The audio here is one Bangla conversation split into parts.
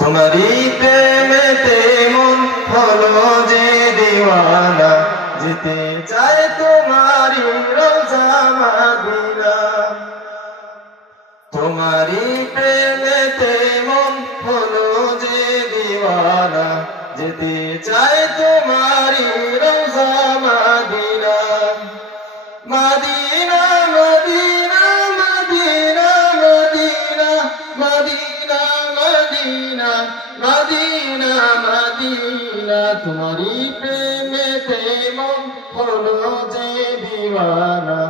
তোমারি প্রেমেতে মন হলো যে দিওয়ানা, যেতে চায় তোমারি রওজা মদিনা। তোমারি প্রেমেতে মন হলো যে দিওয়ানা, যেতে চায় তোমারি রওজা Medina. Medina Medina Medina Medina Medina Medina Medina Medina. তোমারি প্রেমেতে মন হলো যে দিওয়ানা,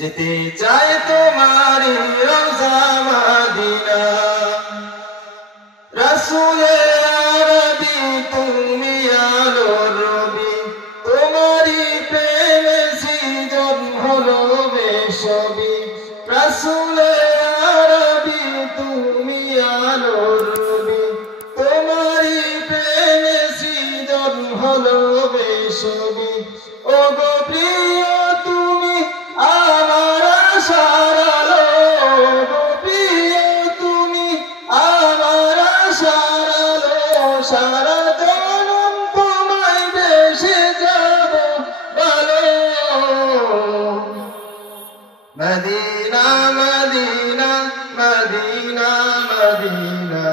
যেতে চায় তোমারি রওজা মদিনা। রাসূলে আরবি তুমি আলোর রবি, তোমারি প্রেমে সৃজন হলো বেশবি। রাসূলে আরবি তুমি আলোর রবি, তোমারি প্রেমে সৃজন হলো বেশবি। ও গো প্রিয় তুমি আমার আশার আলো, গো প্রিয় তুমি আমার আশার আলো। সারা জনম তোমায় দেশে যাব ভালো। মদিনা মদিনা মদিনা মদিনা,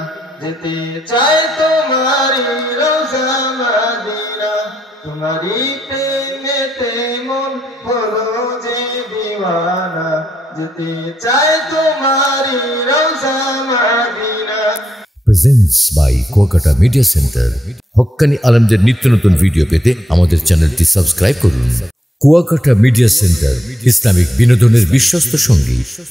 যেতে চায় তোমারি রওজা মদিনা। তোমারি প্রেমেতে মন হলো যে দিওয়ানা, যেতে চায় তোমারি রওজা Medina. Presents by Kuakata media centre. হক্কানি আলেমদের নিত্য নতুন ভিডিও পেতে আমাদের চ্যানেলটি সাবস্ক্রাইব করুন। কুয়াকাটা মিডিয়া সেন্টার, ইসলামিক বিনোদনের বিশ্বস্ত সঙ্গী।